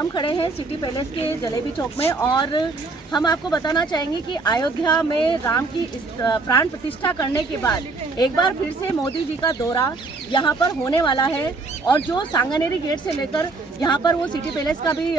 हम खड़े हैं सिटी पैलेस के जलेबी चौक में और हम आपको बताना चाहेंगे कि अयोध्या में राम की प्राण प्रतिष्ठा करने के बाद एक बार फिर से मोदी जी का दौरा यहाँ पर होने वाला है और जो सांगानेरी गेट से लेकर यहाँ पर वो सिटी पैलेस का भी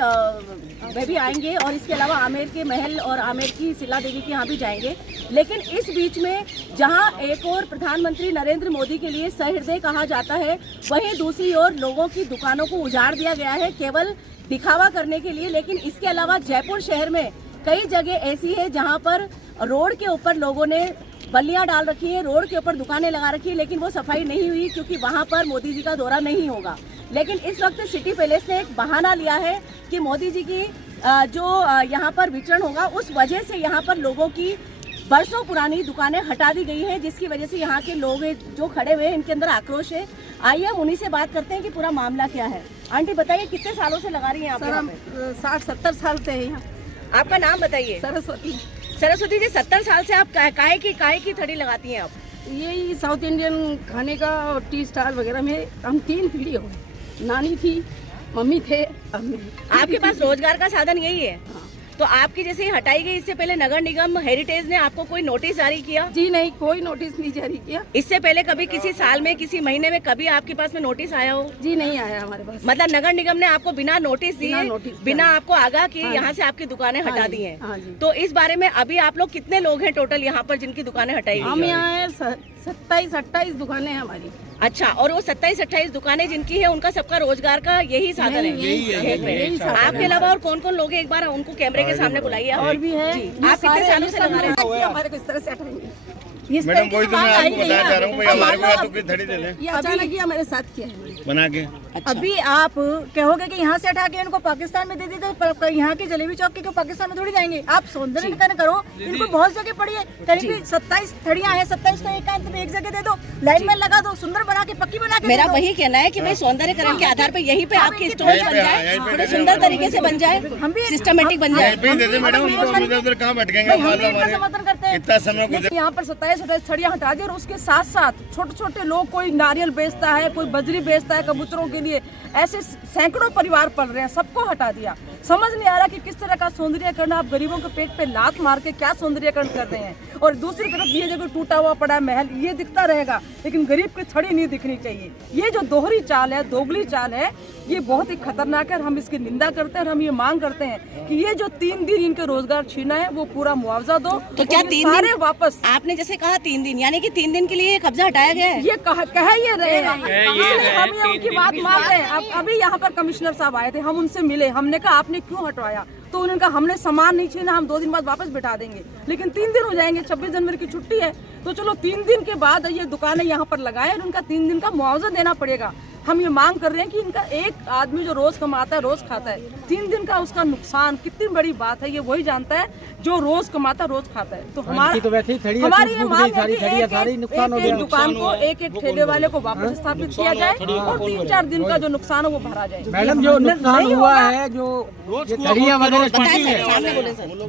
वे भी आएंगे और इसके अलावा आमेर के महल और आमेर की शिला देवी के यहाँ भी जाएंगे। लेकिन इस बीच में जहाँ एक और प्रधानमंत्री नरेंद्र मोदी के लिए सहृदय कहा जाता है, वहीं दूसरी ओर लोगों की दुकानों को उजाड़ दिया गया है केवल दिखावा करने के लिए। लेकिन इसके अलावा जयपुर शहर में कई जगह ऐसी है जहाँ पर रोड के ऊपर लोगों ने बल्लियां डाल रखी है, रोड के ऊपर दुकानें लगा रखी है, लेकिन वो सफाई नहीं हुई क्योंकि वहाँ पर मोदी जी का दौरा नहीं होगा। लेकिन इस वक्त सिटी पैलेस ने एक बहाना लिया है कि मोदी जी की जो यहाँ पर विचरण होगा उस वजह से यहाँ पर लोगों की बरसों पुरानी दुकानें हटा दी गई हैं, जिसकी वजह से यहाँ के लोग जो खड़े हुए हैं इनके अंदर आक्रोश है। आइए हम उन्हीं से बात करते हैं कि पूरा मामला क्या है। आंटी बताइए कितने सालों से लगा रही हैं आप? 60-70 साल से है यहाँ। आपका नाम बताइए। सरस्वती जी, 70 साल से आप काहे की थड़ी लगाती हैं आप? यही साउथ इंडियन खाने का और टी स्टार वगैरह में हम 3 पीढ़ी हो गए। नानी थी, मम्मी थे, आपके पास रोजगार का साधन यही है? हाँ। तो आपकी जैसे हटाई गई, इससे पहले नगर निगम हेरिटेज ने आपको कोई नोटिस जारी किया? जी नहीं, कोई नोटिस नहीं जारी किया। इससे पहले कभी किसी साल में किसी महीने में कभी आपके पास में नोटिस आया हो? जी नहीं आया हमारे पास। मतलब नगर निगम ने आपको बिना नोटिस दिए, बिना आपको आगाह किए यहाँ से आपकी दुकानें हटा दी हैं। तो इस बारे में अभी आप लोग कितने लोग हैं टोटल यहाँ पर जिनकी दुकानें हटाई? हम यहाँ 27-28 दुकानें हैं हमारी। अच्छा, और वो 27-28 दुकानें जिनकी है उनका सबका रोजगार का यही साधन है? आपके अलावा और कौन कौन लोग हैं? एक बार उनको कैमरे के सामने बुलाइए। और भी है। आप कितने सालों से लगा रहे हैं? हमारे को इस तरह से हटाएंगे। मैडम वही तो मैं आपको बताना चाह रहा हूँ, हमारे को तो कोई थड़ी दे दें। ये अचानक ही हमारे साथ किया है बना के। अच्छा। अभी आप कहोगे कि यहाँ से हटा के इनको पाकिस्तान में दे दी तो यहाँ की जलेबी चौक के पाकिस्तान में थोड़ी जाएंगे। आप सौंदर्यीकरण करो, इनको बहुत जगह पड़ी है, करीब 27 थड़ियाँ हैं, 27 को एक जगह दे दो, लाइन में लगा दो, सुंदर बना के पक्की बना के। मेरा वही कहना है कि भाई सौंदर्यीकरण के आधार पर यहीं पे आपकी स्टोर बन जाए, थोड़े सुंदर तरीके से बन जाए, हम भी सिस्टमेटिक बन जाए। मैडम कहाँ भटकेंगे? समर्थन करते हैं। इतना समय यहाँ पर 27 थड़ियाँ हटा दी और उसके साथ साथ छोटे छोटे लोग, कोई नारियल बेचता है, कोई बजरी बेचता है कबूतरों के लिए, ऐसे सैकड़ों परिवार पल रहे हैं, सबको हटा दिया। समझ नहीं आ रहा कि किस तरह का सौंदर्यीकरण, आप गरीबों के पेट पे लात मार के क्या सौंदर्यीकरण कर रहे हैं। और दूसरी तरफ ये जगह टूटा हुआ पड़ा है महल, ये दिखता रहेगा लेकिन गरीब की छड़ी नहीं दिखनी चाहिए। ये जो दोहरी चाल है, दोगली चाल है, ये बहुत ही खतरनाक है। हम इसकी निंदा करते हैं और हम ये मांग करते हैं कि ये जो 3 दिन इनके रोजगार छीना है वो पूरा मुआवजा दो। तो क्या 3 दिन वापस? आपने जैसे कहा 3 दिन, यानी कि 3 दिन के लिए कब्जा हटाया गया है? ये कह ये रहेगा। हम ये उनकी बात मान रहे हैं। अभी यहाँ पर कमिश्नर साहब आए थे, हम उनसे मिले, हमने कहा आपने क्यों हटवाया? तो उन्होंने कहा हमने सामान नहीं छीना, हम 2 दिन बाद वापस बिठा देंगे। लेकिन 3 दिन हो जाएंगे, 26 जनवरी की छुट्टी है, तो चलो 3 दिन के बाद ये दुकानें यहाँ पर लगाए और उनका 3 दिन का मुआवजा देना पड़ेगा। हम ये मांग कर रहे हैं कि इनका एक आदमी जो रोज कमाता है, रोज खाता है, 3 दिन का उसका नुकसान कितनी बड़ी बात है ये वही जानता है जो रोज कमाता, रोज खाता है। तो हमारी ये मांग है कि एक दुकान को, एक ठेले वाले को वापस स्थापित किया जाए और 3-4 दिन का जो नुकसान है वो भरा जाए। मैडम जो नुकसान हुआ है, जो थड़ियाँ वगैरह टूटी है,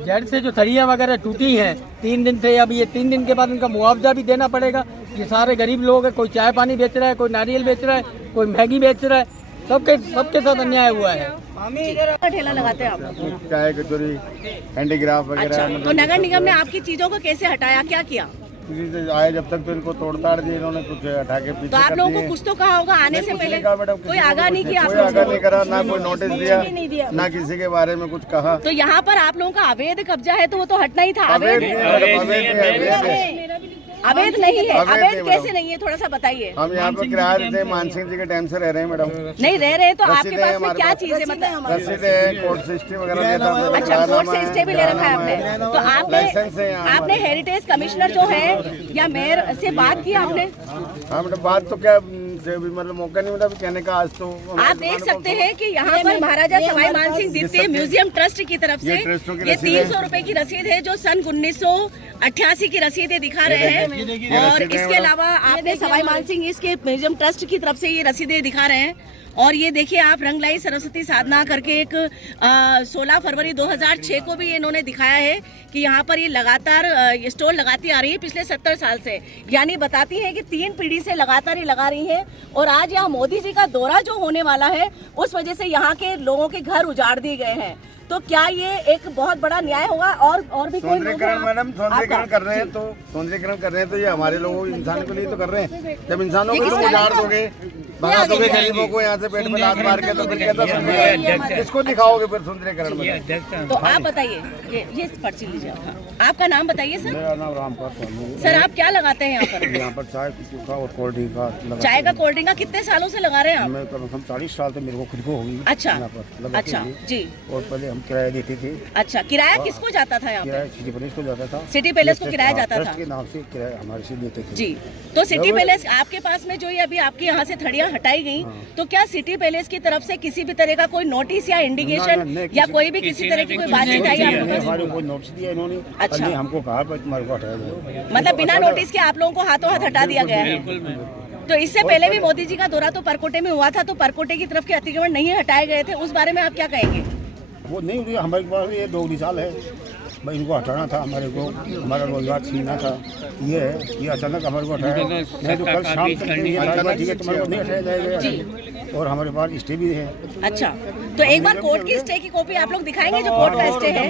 जड़ से जो थड़ियाँ वगैरह टूटी हैं 3 दिन से, अब ये 3 दिन के बाद उनका मुआवजा भी देना पड़ेगा। ये सारे गरीब लोग हैं, कोई चाय पानी बेच रहा है, कोई नारियल बेच रहा है, कोई मैगी बेच रहा है, सबके साथ अन्याय हुआ है। ठेला लगाते हैं आप? चाय कचौरी, हैंडीक्राफ्ट वगैरह। अच्छा, तो नगर निगम ने आपकी चीजों को कैसे हटाया, क्या किया? आए जब तक तो इनको तोड़ताड़ दी इन्होंने, कुछ हटा के पीछे। तो आप लोगों को कुछ तो कहा होगा आने से पहले? कोई आगाह नहीं किया? कोई आगाह नहीं करा, ना कोई नोटिस दिया, ना किसी के बारे में कुछ कहा। तो यहाँ पर आप लोगों का अवैध कब्जा है तो वो तो हटना ही था। अवैध नहीं है। अवैध कैसे नहीं है, थोड़ा सा बताइए। हम यहाँ पे किराया देते हैं, मानसिंह जी के टाइम से रह रहे हैं मैडम। नहीं रह रहे तो आपके पास में क्या चीज है? मतलब रसीद है, कोर्ट से स्टे वगैरह देता है। अच्छा, कोर्ट से स्टे भी ले रखा है आपने? तो आपने हेरिटेज कमिश्नर जो है या मेयर से बात की आपने? हाँ मैडम, बात तो क्या, मतलब मौका नहीं मिला कहने का। आज तो आप देख सकते हैं कि यहाँ पर महाराजा सवाई मानसिंह द्वितीय म्यूजियम ट्रस्ट की तरफ से ये 300 रुपए की रसीद है जो सन 1988 की रसीदें दिखा रहे हैं। और इसके अलावा आपने सवाई मानसिंह इसके म्यूजियम ट्रस्ट की तरफ से ये रसीदें दिखा रहे हैं और ये देखिए आप रंगलाई सरस्वती साधना करके एक 16 फरवरी 2006 को भी इन्होंने दिखाया है कि यहाँ पर ये लगातार ये स्टॉल लगाती आ रही है पिछले 70 साल से, यानी बताती हैं कि 3 पीढ़ी से लगातार ये लगा रही हैं। और आज यहाँ मोदी जी का दौरा जो होने वाला है उस वजह से यहाँ के लोगों के घर उजाड़ दिए गए हैं। तो क्या ये एक बहुत बड़ा न्याय होगा? और भी कोई सौंदर्यीकरण मैडम, सौंदर्यीकरण कर रहे हैं तो सौंदर्यीकरण कर रहे हैं तो ये हमारे लोगों इंसानों के लिए तो कर रहे हैं। जब इंसानों को लोग उजाड़ दोगे, भगा दोगे गरीबों को यहाँ से पेट में लात मार के, तो फिर कैसा किसको दिखाओगे फिर सौंदर्यीकरण में? तो आप बताइए, ये पर्ची लीजिए आप। आपका नाम बताइए सर। मेरा नाम रामपाल। सर आप क्या लगाते हैं यहाँ पर? यहाँ पर चाय का और कोल्ड ड्रिंक का। चाय का कोल्ड ड्रिंक का कितने सालों से लगा रहे हैं आप? मैं कम से कम 40 साल तो मेरे को खुद को होगी। अच्छा अच्छा जी। और पहले हम किराया देते थे। अच्छा, किराया किसको जाता था यहाँ पे? सिटी पैलेस को जाता था। सिटी पैलेस को किराया जाता था के नाम से किराया हमारे से देते थे जी। तो सिटी पैलेस आपके पास में जो ये अभी आपके यहाँ से थड़ियाँ हटाई गई, तो क्या सिटी पैलेस की तरफ से किसी भी तरह का कोई नोटिस या इंडिकेशन या कोई भी किसी तरह की कोई बातचीत आई आपके पास? हमारे कोई नोटिस दिया इन्होंने। अच्छा, हमको कहा हमारे को हटाया जाए, मतलब बिना नोटिस के आप लोगों को हाथों हाथ हटा दिया गया है। तो इससे पहले भी मोदी जी का दौरा तो परकोटे में हुआ था, तो परकोटे की तरफ के अतिक्रमण नहीं हटाए गए थे, उस बारे में आप क्या कहेंगे? वो नहीं हुई हमारे पास, ये 2 साल है भाई, इनको हटाना था, हमारे को हमारा रोजगार छीनना था। ये अचानक हमारे को हटाया, नहीं तो कल शाम तक ठीक है तुम्हारे को नहीं हटाया जाएगा। और हमारे पास स्टे भी है। अच्छा, तो एक बार कोर्ट की स्टे की कॉपी आप लोग दिखाएंगे जो कोर्ट का स्टे है?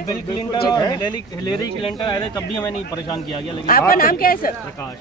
हिलेरी क्लिंटन आए थे तब भी हमें नहीं परेशान किया गया। लेकिन आपका नाम क्या है सर? प्रकाश।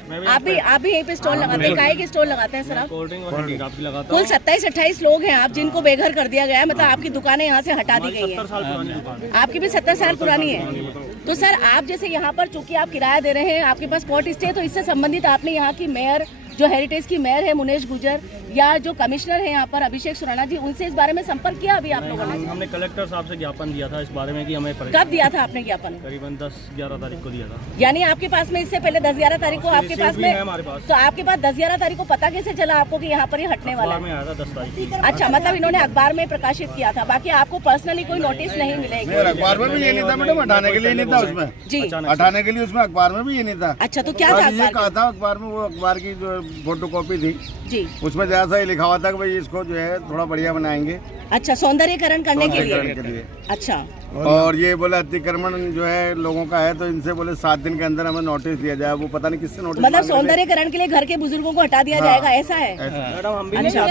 आप भी यहीं पे स्टॉल लगाते हैं? काहे की स्टॉल लगाते हैं सर आप? कोल्ड ड्रिंक और ड्रिंक आपकी लगाता कुल 27-28 लोग हैं आप जिनको बेघर कर दिया गया है, मतलब आपकी दुकानें यहाँ से हटा दी गई 70 साल पुरानी दुकान है। आपकी भी 70 साल पुरानी है। तो सर आप जैसे यहाँ पर चूंकि आप किराया दे रहे हैं, आपके पास कोर्ट स्टे, तो इससे संबंधित आपने यहाँ की मेयर जो हेरिटेज की मेयर है मुनेश गुर्जर या जो कमिश्नर है यहाँ पर अभिषेक सुराना जी, उनसे इस बारे में संपर्क किया अभी आप लोगों ने? हमने कलेक्टर साहब से ज्ञापन दिया था इस बारे में कि हमें कब दिया था आपने ज्ञापन? करीबन 10-11 तारीख को दिया था। यानी आपके पास में इससे पहले 10-11 तारीख को आपके पास में, तो आपके पास 10-11 तारीख को पता कैसे चला आपको कि यहाँ पर ये हटने वाला है? आया था 10 तारीख। अच्छा, मतलब इन्होंने अखबार में प्रकाशित किया था, बाकी आपको पर्सनली कोई नोटिस नहीं मिलेगी? अखबार में भी ये नहीं था मैडम, हटाने के लिए नहीं था उसमें जी, हटाने के लिए उसमें अखबार में भी ये नहीं था। अच्छा, तो क्या था? ये कहा था अखबार में, वो अखबार की जो फोटो कॉपी थी जी, उसमें जैसा ही लिखा हुआ था कि भाई इसको जो है थोड़ा बढ़िया बनाएंगे। अच्छा, सौंदर्यीकरण करने के लिए। अच्छा, और ये बोले अतिक्रमण जो है लोगों का है, तो इनसे बोले 7 दिन के अंदर हमें नोटिस दिया जाए। वो पता नहीं किससे नोटिस, मतलब सौंदर्यीकरण के लिए घर के बुजुर्गों को हटा दिया जाएगा, ऐसा है? मैडम हम भी अच्छा,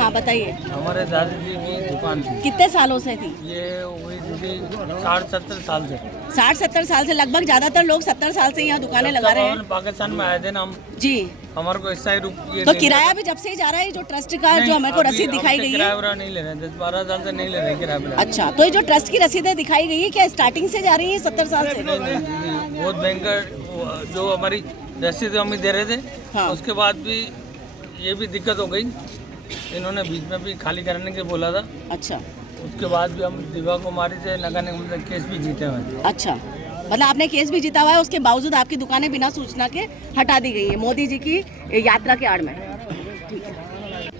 हाँ बताइए। हमारे दादाजी की दुकान थी, कितने सालों से थी ये हुई थी 60-70 साल से। 60-70 साल से, लगभग ज्यादातर लोग 70 साल से यहाँ दुकानें लगा रहे हैं। पाकिस्तान में आए थे ना हम जी, हमारे को इस साइड तो किराया भी जब से ही जा रहा है, जो ट्रस्ट का जो हमें को रसीद दिखाई गई है? किराया नहीं ले रहे, 10-12 साल से नहीं ले रहे किराया। अच्छा, तो ये जो ट्रस्ट की रसीदें दिखाई गई है क्या स्टार्टिंग से जा रही है 70 साल से? बहुत भयंकर, जो हमारी रसीद हम दे रहे थे, हाँ। उसके बाद भी ये भी दिक्कत हो गई, इन्होंने बीच में भी खाली करने के बोला था। अच्छा, उसके बाद भी हम दिवा कुमारी से नगर निगम से केस भी जीते हुए। अच्छा, मतलब आपने केस भी जीता हुआ है, उसके बावजूद आपकी दुकानें बिना सूचना के हटा दी गई है मोदी जी की यात्रा के आड़ में। ठीक है,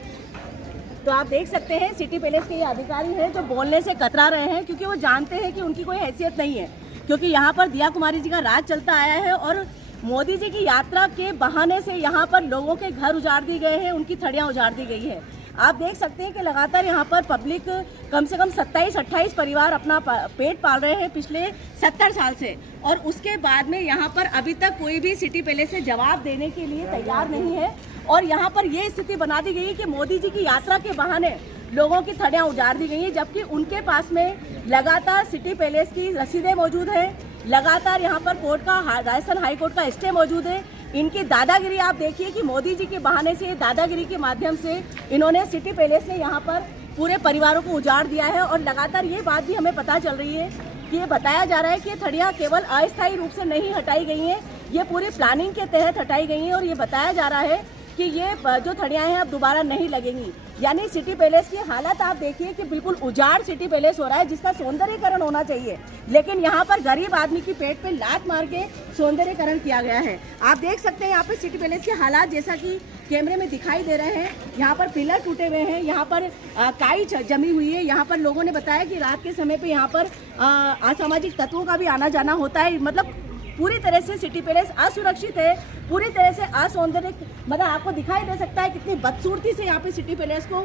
तो आप देख सकते हैं सिटी पैलेस के ये अधिकारी हैं जो बोलने से कतरा रहे हैं, क्योंकि वो जानते हैं कि उनकी कोई हैसियत नहीं है, क्योंकि यहाँ पर दिया कुमारी जी का राज चलता आया है और मोदी जी की यात्रा के बहाने से यहाँ पर लोगों के घर उजाड़ दिए गए हैं, उनकी थड़ियाँ उजाड़ दी गई है। आप देख सकते हैं कि लगातार यहाँ पर पब्लिक कम से कम 27-28 परिवार अपना पेट पाल रहे हैं पिछले 70 साल से, और उसके बाद में यहाँ पर अभी तक कोई भी सिटी पैलेस से जवाब देने के लिए तैयार नहीं है। और यहाँ पर ये स्थिति बना दी गई है कि मोदी जी की यात्रा के बहाने लोगों की थड़ियाँ उजाड़ दी गई हैं, जबकि उनके पास में लगातार सिटी पैलेस की रसीदें मौजूद हैं, लगातार यहाँ पर कोर्ट का राजस्थान हाई कोर्ट का स्टे मौजूद है। इनकी दादागिरी आप देखिए कि मोदी जी के बहाने से, दादागिरी के माध्यम से इन्होंने सिटी पैलेस ने यहाँ पर पूरे परिवारों को उजाड़ दिया है। और लगातार ये बात भी हमें पता चल रही है कि ये बताया जा रहा है कि ये थड़ियाँ केवल अस्थायी रूप से नहीं हटाई गई हैं, ये पूरी प्लानिंग के तहत हटाई गई हैं, और ये बताया जा रहा है कि ये जो थड़ियाँ हैं अब दोबारा नहीं लगेंगी। यानी सिटी पैलेस की हालत आप देखिए कि बिल्कुल उजाड़ सिटी पैलेस हो रहा है, जिसका सौंदर्यीकरण होना चाहिए, लेकिन यहाँ पर गरीब आदमी की पेट पे लात मार के सौंदर्यीकरण किया गया है। आप देख सकते हैं यहाँ पे सिटी पैलेस के हालात जैसा कि कैमरे में दिखाई दे रहे हैं। यहाँ पर पिलर टूटे हुए हैं, यहाँ पर काई जमी हुई है। यहाँ पर लोगों ने बताया कि रात के समय पे यहाँ पर असामाजिक तत्वों का भी आना जाना होता है। मतलब पूरी तरह से सिटी पैलेस असुरक्षित है, पूरी तरह से असौंदर्य, मतलब आपको दिखाई दे सकता है कितनी बदसूरती से यहाँ पे सिटी पैलेस को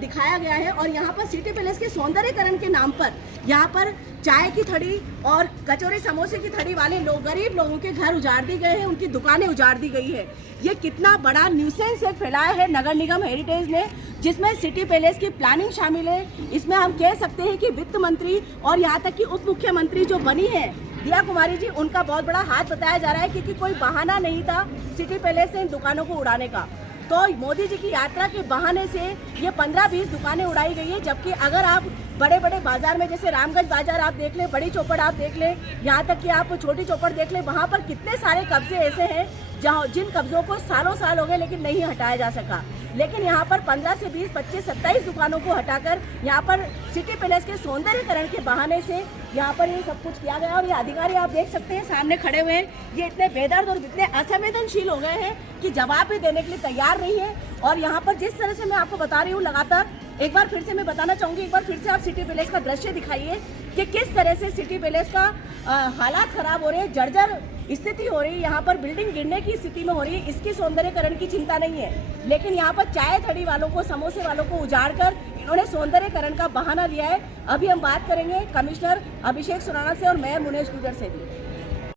दिखाया गया है। और यहाँ पर सिटी पैलेस के सौंदर्यकरण के नाम पर यहाँ पर चाय की थड़ी और कचौरी समोसे की थड़ी वाले लोग, गरीब लोगों के घर उजाड़ दी गए हैं, उनकी दुकानें उजाड़ दी गई है। ये कितना बड़ा न्यूसेंस फैलाया है नगर निगम हेरिटेज ने, जिसमें सिटी पैलेस की प्लानिंग शामिल है। इसमें हम कह सकते हैं कि वित्त मंत्री और यहाँ तक कि उप मुख्यमंत्री जो बनी है दिया कुमारी जी, उनका बहुत बड़ा हाथ बताया जा रहा है, क्योंकि कोई बहाना नहीं था सिटी पैलेस से इन दुकानों को उड़ाने का। तो मोदी जी की यात्रा के बहाने से ये 15-20 दुकानें उड़ाई गई है। जबकि अगर आप बड़े बड़े बाजार में, जैसे रामगंज बाजार आप देख लें, बड़ी चौपड़ आप देख लें, यहाँ तक कि आप छोटी चौपड़ देख लें, वहाँ पर कितने सारे कब्जे ऐसे हैं जहाँ जिन कब्जों को सालों साल हो गए लेकिन नहीं हटाया जा सका। लेकिन यहाँ पर 15 से 20, 25, 27 दुकानों को हटाकर यहाँ पर सिटी पैलेस के सौंदर्यकरण के बहाने से यहाँ पर ये सब कुछ किया गया। और ये अधिकारी आप देख सकते हैं सामने खड़े हुए हैं, ये इतने बेदर्द और इतने असंवेदनशील हो गए हैं कि जवाब भी देने के लिए तैयार नहीं है। और यहाँ पर जिस तरह से मैं आपको बता रही हूँ लगातार, एक बार फिर से मैं बताना चाहूँगी, एक बार फिर से आप सिटी पैलेस का दृश्य दिखाइए कि किस तरह से सिटी पैलेस का हालात खराब हो रहे हैं, जर्जर स्थिति हो रही है, यहाँ पर बिल्डिंग गिरने की स्थिति में हो रही है। इसकी सौंदर्यकरण की चिंता नहीं है, लेकिन यहाँ पर चाय थड़ी वालों को, समोसे वालों को उजाड़कर इन्होंने सौंदर्यकरण का बहाना लिया है। अभी हम बात करेंगे कमिश्नर अभिषेक सुराणा से और मेयर मुनेश गुर्जर से भी।